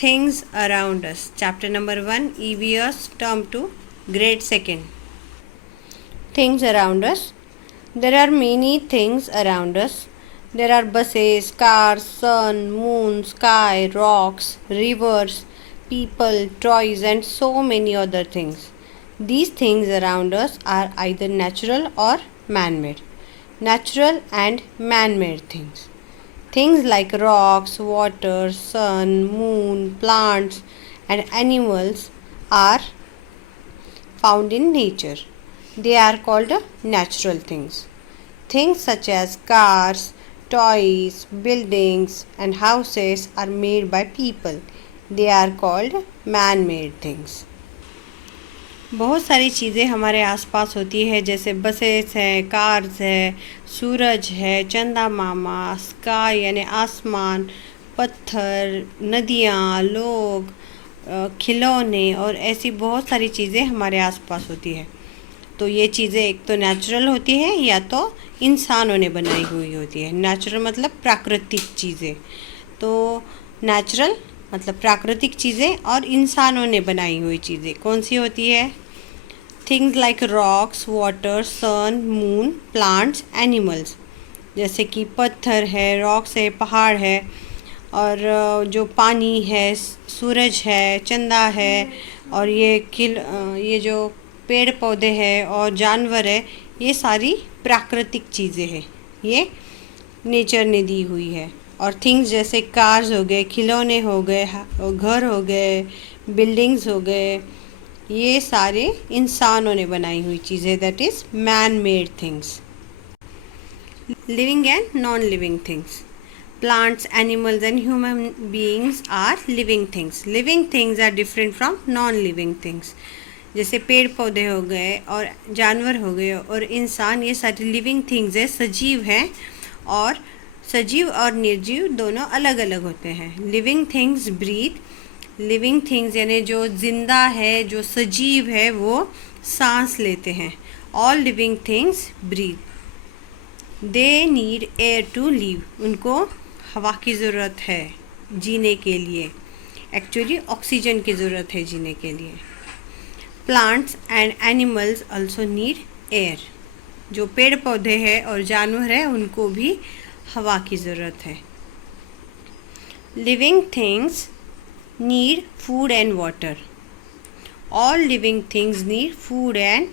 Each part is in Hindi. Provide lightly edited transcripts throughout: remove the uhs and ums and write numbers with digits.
Things around us. Chapter number 1, EVS term 2, grade 2nd. Things around us. There are many things around us. There are buses, cars, sun, moon, sky, rocks, rivers, people, toys, and so many other things. These things around us are either natural or man-made. Natural and man-made things. Things like rocks, water, sun, moon, plants, and animals are found in nature. They are called natural things. Things such as cars, toys, buildings, and houses are made by people. They are called man-made things. बहुत सारी चीज़ें हमारे आसपास होती है, जैसे बसेस हैं, कार्स है, सूरज है, चंदा मामा, स्काई यानी आसमान, पत्थर, नदियाँ, लोग, खिलौने और ऐसी बहुत सारी चीज़ें हमारे आसपास होती है। तो ये चीज़ें एक तो नेचुरल होती है या तो इंसानों ने बनाई हुई होती है। नेचुरल मतलब प्राकृतिक चीज़ें, तो नेचुरल मतलब प्राकृतिक चीज़ें और इंसानों ने बनाई हुई चीज़ें कौन सी होती है? थिंग्स लाइक रॉक्स, वाटर, सन, मून, प्लांट्स, एनिमल्स। जैसे कि पत्थर है, रॉक्स है, पहाड़ है, और जो पानी है, सूरज है, चंदा है, और ये जो पेड़ पौधे हैं और जानवर है, ये सारी प्राकृतिक चीज़ें हैं, ये नेचर ने दी हुई है। और थिंग्स जैसे कार्स हो गए, खिलौने हो गए, घर हो गए, बिल्डिंग्स हो गए, ये सारे इंसानों ने बनाई हुई चीज़ें, that is man made things. Living and non living things. Plants, animals and human beings are living things. Living things are different from non-living things. जैसे पेड़ पौधे हो गए और जानवर हो गए और इंसान, ये सारी लिविंग थिंग्स है, सजीव हैं। और सजीव और निर्जीव दोनों अलग अलग होते हैं। Living things breathe. Living things यानी जो जिंदा है, जो सजीव है, वो सांस लेते हैं। All living things breathe. They need air to live. उनको हवा की ज़रूरत है जीने के लिए। एक्चुअली ऑक्सीजन की ज़रूरत है जीने के लिए। Plants and animals also need air. जो पेड़ पौधे हैं और जानवर हैं, उनको भी हवा की ज़रूरत है। Living things need food and water. All living things need food and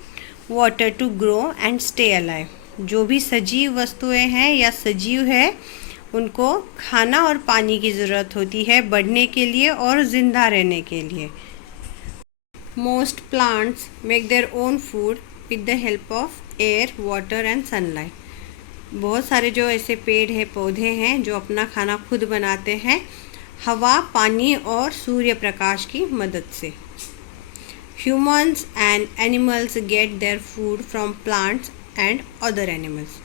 water to grow and stay alive. जो भी सजीव वस्तुएं हैं या सजीव है, उनको खाना और पानी की ज़रूरत होती है बढ़ने के लिए और ज़िंदा रहने के लिए। Most plants make their own food with the help of air, water and sunlight. बहुत सारे जो ऐसे पेड़ हैं, पौधे हैं, जो अपना खाना खुद बनाते हैं हवा, पानी और सूर्य प्रकाश की मदद से. Humans and animals gate their food from plants and other animals.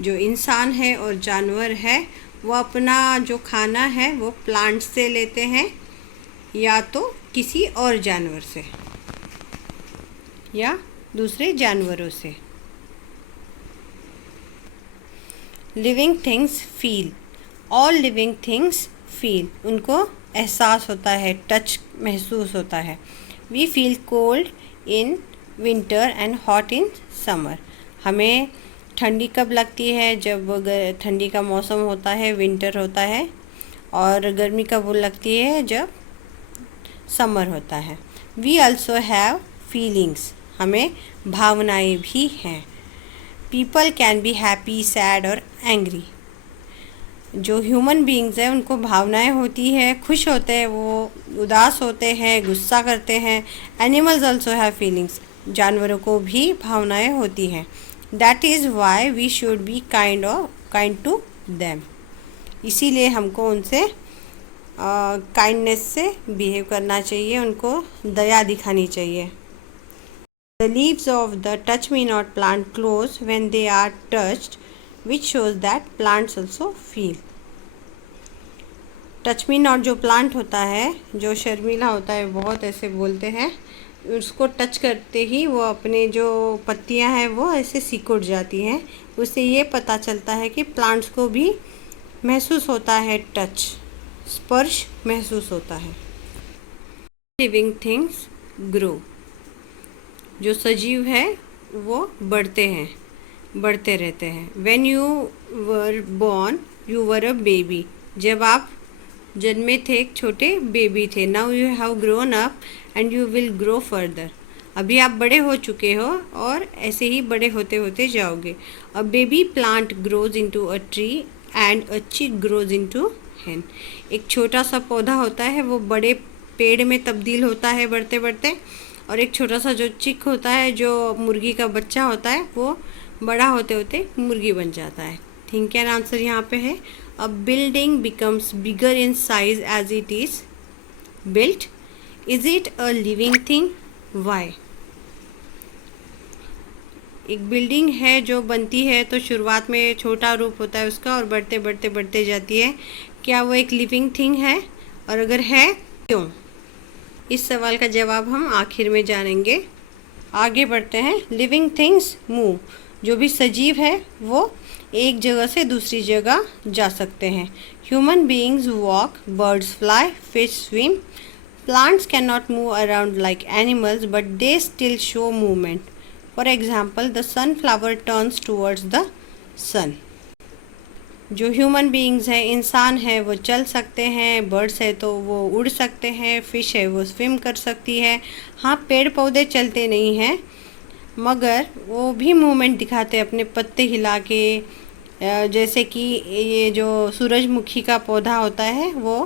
जो इंसान है और जानवर है, वो अपना जो खाना है वो प्लांट से लेते हैं या तो किसी और जानवर से या दूसरे जानवरों से. Living things feel. All living things feel. उनको एहसास होता है, टच महसूस होता है. We feel cold in winter and hot in summer. हमें ठंडी कब लगती है? जब ठंडी का मौसम होता है, विंटर होता है, और गर्मी कब लगती है? जब समर होता है. We also have feelings. हमें भावनाएं भी हैं. People can be happy, sad और एंग्री. जो ह्यूमन बीइंग्स हैं, उनको भावनाएं होती है, खुश होते हैं, वो उदास होते हैं, गुस्सा करते हैं. Animals also have feelings. जानवरों को भी भावनाएं होती हैं. That is why we should be kind to them. इसीलिए हमको उनसे काइंडनेस से बिहेव करना चाहिए, उनको दया दिखानी चाहिए. The leaves of the touch me not plant close when they are touched, which shows that plants also feel. Touch me not जो प्लांट होता है, जो शर्मीला होता है, बहुत ऐसे बोलते हैं, उसको टच करते ही वो अपने जो पत्तियां हैं वो ऐसे सिकुड़ जाती हैं. उससे ये पता चलता है कि प्लांट्स को भी महसूस होता है टच, स्पर्श महसूस होता है. Living things grow. जो सजीव है वो बढ़ते हैं, बढ़ते रहते हैं। When you were born, you were a baby. जब आप जन्मे थे एक छोटे बेबी थे। Now you have grown up and you will grow further. अभी आप बड़े हो चुके हो और ऐसे ही बड़े होते होते जाओगे। A baby plant grows into a tree and a chick grows into hen. एक छोटा सा पौधा होता है वो बड़े पेड़ में तब्दील होता है बढ़ते बढ़ते, और एक छोटा सा जो चिक होता है, जो मुर्गी का बच्चा होता है, वो बड़ा होते होते मुर्गी बन जाता है। थिंक एंड आंसर यहाँ पे है। A building becomes bigger in size as it is built. Is it a living thing? Why? एक बिल्डिंग है जो बनती है तो शुरुआत में छोटा रूप होता है उसका और बढ़ते बढ़ते बढ़ते जाती है। क्या वो एक लिविंग थिंग है? और अगर है क्यों? इस सवाल का जवाब हम आखिर में जानेंगे। आगे बढ़ते हैं। Living things move. जो भी सजीव है वो एक जगह से दूसरी जगह जा सकते हैं। Human beings walk, birds fly, fish swim. Plants can not move around like animals but they still show movement. For example, the sunflower turns towards the sun. जो ह्यूमन बीइंग्स हैं, इंसान है, वो चल सकते हैं, बर्ड्स है तो वो उड़ सकते हैं, फ़िश है वो स्विम कर सकती है। हाँ, पेड़ पौधे चलते नहीं हैं मगर वो भी मूवमेंट दिखाते हैं अपने पत्ते हिला के। जैसे कि ये जो सूरजमुखी का पौधा होता है वो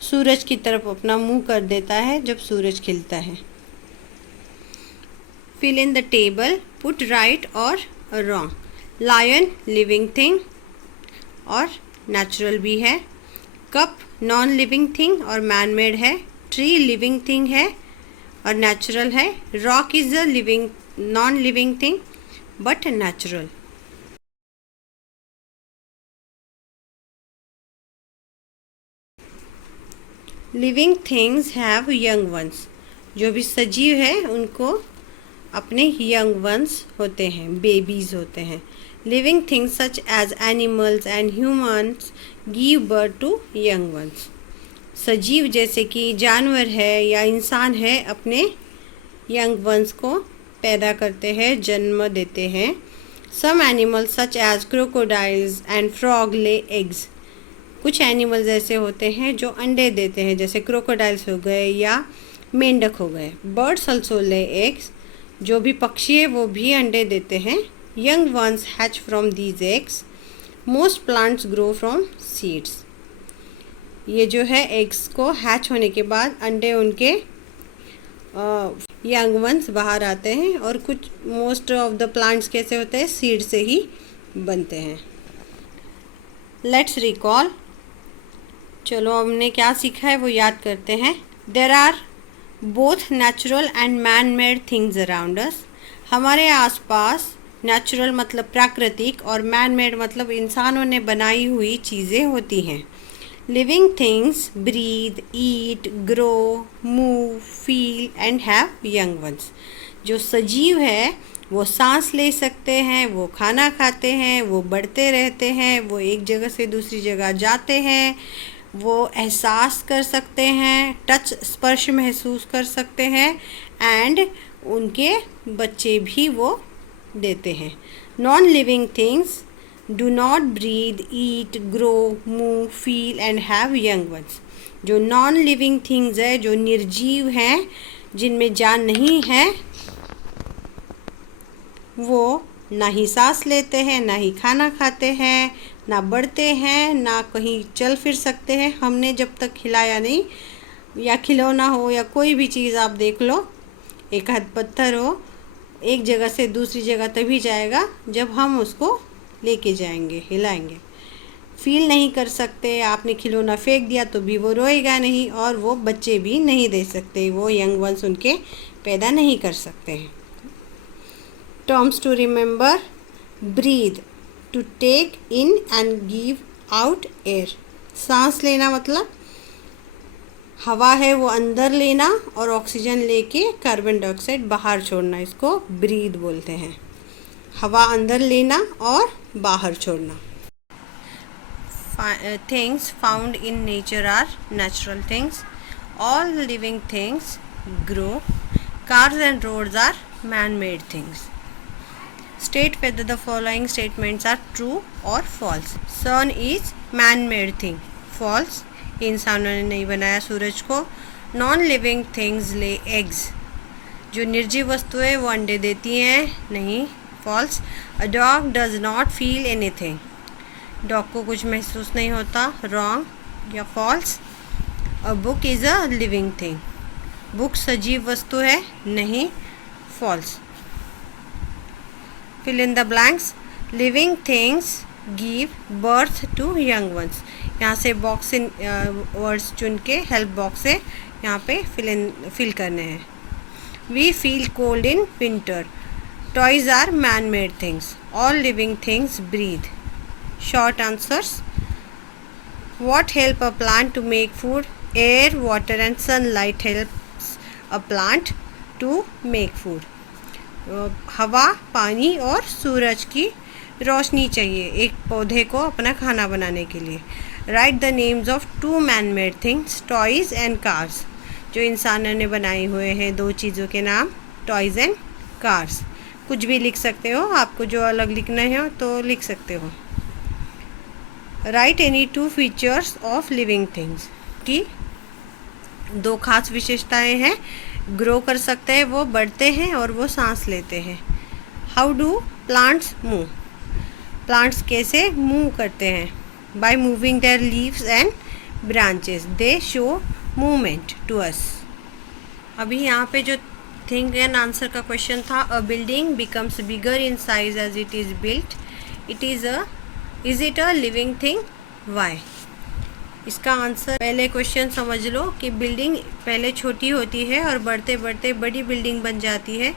सूरज की तरफ अपना मुंह कर देता है जब सूरज खिलता है। Fill in the table, put right और रॉन्ग। लायन लिविंग थिंग और नेचुरल भी है। कप नॉन लिविंग थिंग और मैन मेड है। ट्री लिविंग थिंग है और नेचुरल है। Rock is a living non living thing but natural. Living things have young ones. जो भी सजीव है उनको अपने यंग वंस होते हैं, बेबीज होते हैं। Living things such as animals and humans give birth to young ones. सजीव जैसे कि जानवर है या इंसान है अपने यंग वंस को पैदा करते हैं, जन्म देते हैं। Some animals such as crocodiles and frog lay eggs. कुछ एनिमल्स ऐसे होते हैं जो अंडे देते हैं, जैसे क्रोकोडाइल्स हो गए या मेंढक हो गए। Birds also lay eggs. जो भी पक्षी है वो भी अंडे देते हैं। Young ones hatch from these eggs. Most plants grow from seeds. ये जो है एग्स को हैच होने के बाद अंडे उनके यंग वंस बाहर आते हैं, और कुछ मोस्ट ऑफ द प्लांट्स कैसे होते हैं, सीड से ही बनते हैं। Let's recall. चलो हमने क्या सीखा है वो याद करते हैं। There are both natural and man made things around us. हमारे आसपास नेचुरल मतलब प्राकृतिक और मैन मेड मतलब इंसानों ने बनाई हुई चीज़ें होती हैं। Living things breathe, eat, grow, move, feel and have young ones. जो सजीव है वो सांस ले सकते हैं, वो खाना खाते हैं, वो बढ़ते रहते हैं, वो एक जगह से दूसरी जगह जाते हैं, वो एहसास कर सकते हैं, टच स्पर्श महसूस कर सकते हैं, एंड उनके बच्चे भी वो देते हैं। Non living things do not breathe, eat, grow, move, feel and have young ones. जो नॉन लिविंग थिंग्स है, जो निर्जीव हैं, जिनमें जान नहीं है, वो ना ही सांस लेते हैं, ना ही खाना खाते हैं, ना बढ़ते हैं, ना कहीं चल फिर सकते हैं। हमने जब तक खिलाया नहीं, या खिलौना हो या कोई भी चीज़ आप देख लो, एक हाथ पत्थर हो, एक जगह से दूसरी जगह तभी जाएगा जब हम उसको लेके जाएंगे, हिलाएंगे। फील नहीं कर सकते, आपने खिलौना फेंक दिया तो भी वो रोएगा नहीं, और वो बच्चे भी नहीं दे सकते, वो यंग वंस उनके पैदा नहीं कर सकते हैं। Terms to remember: breathe, to take in and give out air. सांस लेना मतलब हवा है वो अंदर लेना और ऑक्सीजन लेके कार्बन डाइऑक्साइड बाहर छोड़ना, इसको ब्रीथ बोलते हैं। हवा अंदर लेना और बाहर छोड़ना। Things found in nature are natural things. All living things grow. Cars and roads are man-made things. State whether the following statements are true or false. Sun is man-made thing. False. इंसानों ने नहीं बनाया सूरज को. Non-living things lay eggs. जो निर्जीव वस्तु है वो अंडे देती हैं. नहीं. False. A dog does not feel anything. Dog को कुछ महसूस नहीं होता. Wrong या false. A book is a living thing. Book सजीव वस्तु है. नहीं. False. Fill in the blanks. Living things give birth to young ones. यहाँ से बॉक्स इन वर्ड्स चुन के हेल्प बॉक्स से यहाँ पे फिल करने हैं. We feel cold in winter. Toys are man-made things. All living things breathe. Short answers. What help a plant to make food? Air, water and sunlight helps a plant to make food. हवा, पानी और सूरज की रोशनी चाहिए एक पौधे को अपना खाना बनाने के लिए. Right the names of 2 man-made things, toys and cars. जो इंसानों ने बनाए हुए हैं 2 चीज़ों के नाम, टॉयज़ एंड कार्स. कुछ भी लिख सकते हो, आपको जो अलग लिखना है तो लिख सकते हो. Right any 2 features of living things. की 2 खास विशेषताएं हैं. ग्रो कर सकते हैं, वो बढ़ते हैं और वो सांस लेते हैं. How do plants move. Plants कैसे मूव करते हैं? By moving their leaves and branches. They show movement to us. अभी यहाँ पे जो थिंक एंड आंसर का क्वेश्चन था. A building becomes bigger in size as it is built. Is it a living thing? Why. इसका आंसर पहले क्वेश्चन समझ लो कि बिल्डिंग पहले छोटी होती है और बढ़ते बढ़ते बड़ी बिल्डिंग बन जाती है.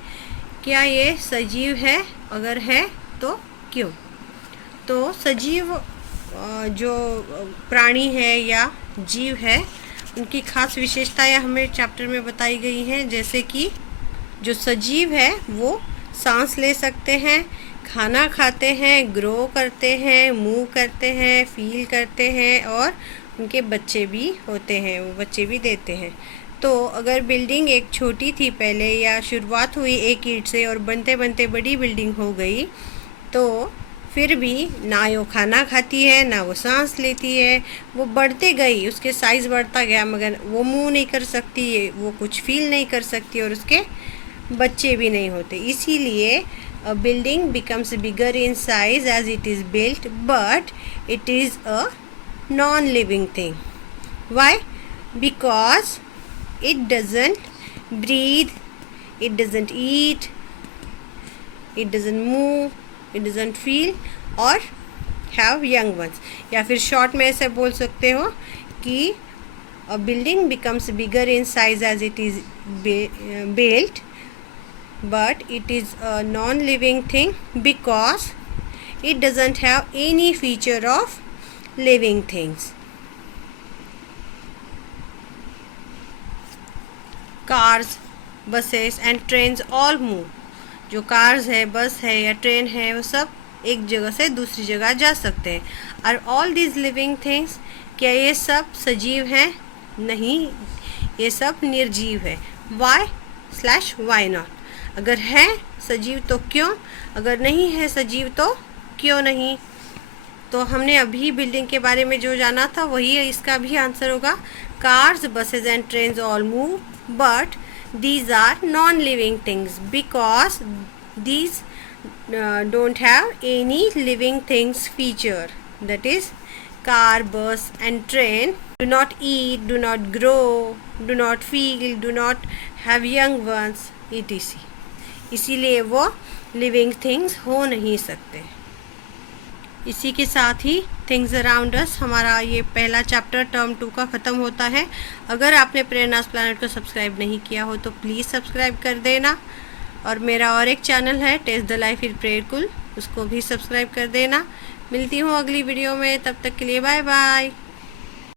क्या ये सजीव है? अगर है तो क्यों? तो सजीव जो प्राणी है या जीव है उनकी खास विशेषताएं हमें चैप्टर में बताई गई हैं. जैसे कि जो सजीव है वो सांस ले सकते हैं, खाना खाते हैं, ग्रो करते हैं, मूव करते हैं, फील करते हैं और उनके बच्चे भी होते हैं, वो बच्चे भी देते हैं. तो अगर बिल्डिंग एक छोटी थी पहले या शुरुआत हुई एक ईंट से और बनते बनते बड़ी बिल्डिंग हो गई तो फिर भी ना वो खाना खाती है ना वो सांस लेती है. वो बढ़ते गई, उसके साइज़ बढ़ता गया मगर वो मूव नहीं कर सकती, वो कुछ फील नहीं कर सकती और उसके बच्चे भी नहीं होते. इसीलिए a building becomes bigger in size as it is built, but it is a non-living thing. Why? Because it doesn't breathe, it doesn't eat, it doesn't move, it doesn't feel or have young ones. या फिर शॉर्ट में ऐसे बोल सकते हो कि a building becomes bigger in size as it is built, but it is a non-living thing because it doesn't have any feature of living things. Cars, buses and trains all move. जो कार्स है, बस है या ट्रेन है वो सब एक जगह से दूसरी जगह जा सकते हैं. Are all these living things? क्या ये सब सजीव हैं? नहीं, ये सब निर्जीव है. Why/why not? अगर है सजीव तो क्यों? अगर नहीं है सजीव तो क्यों नहीं? तो हमने अभी बिल्डिंग के बारे में जो जाना था वही इसका भी आंसर होगा. Cars, buses and trains all move but these are non living things because these don't have any living things feature. That is car, bus and train do not eat, do not grow, do not feel, do not have young ones etc. इसीलिए वो लिविंग थिंग्स हो नहीं सकते. इसी के साथ ही थिंग्स अराउंड अस हमारा ये पहला चैप्टर टर्म 2 का ख़त्म होता है. अगर आपने प्रेरणास प्लैनेट को सब्सक्राइब नहीं किया हो तो प्लीज़ सब्सक्राइब कर देना. और मेरा और एक चैनल है टेस्ट द लाइफ विद प्रेरकुल, उसको भी सब्सक्राइब कर देना. मिलती हूँ अगली वीडियो में, तब तक के लिए बाय बाय.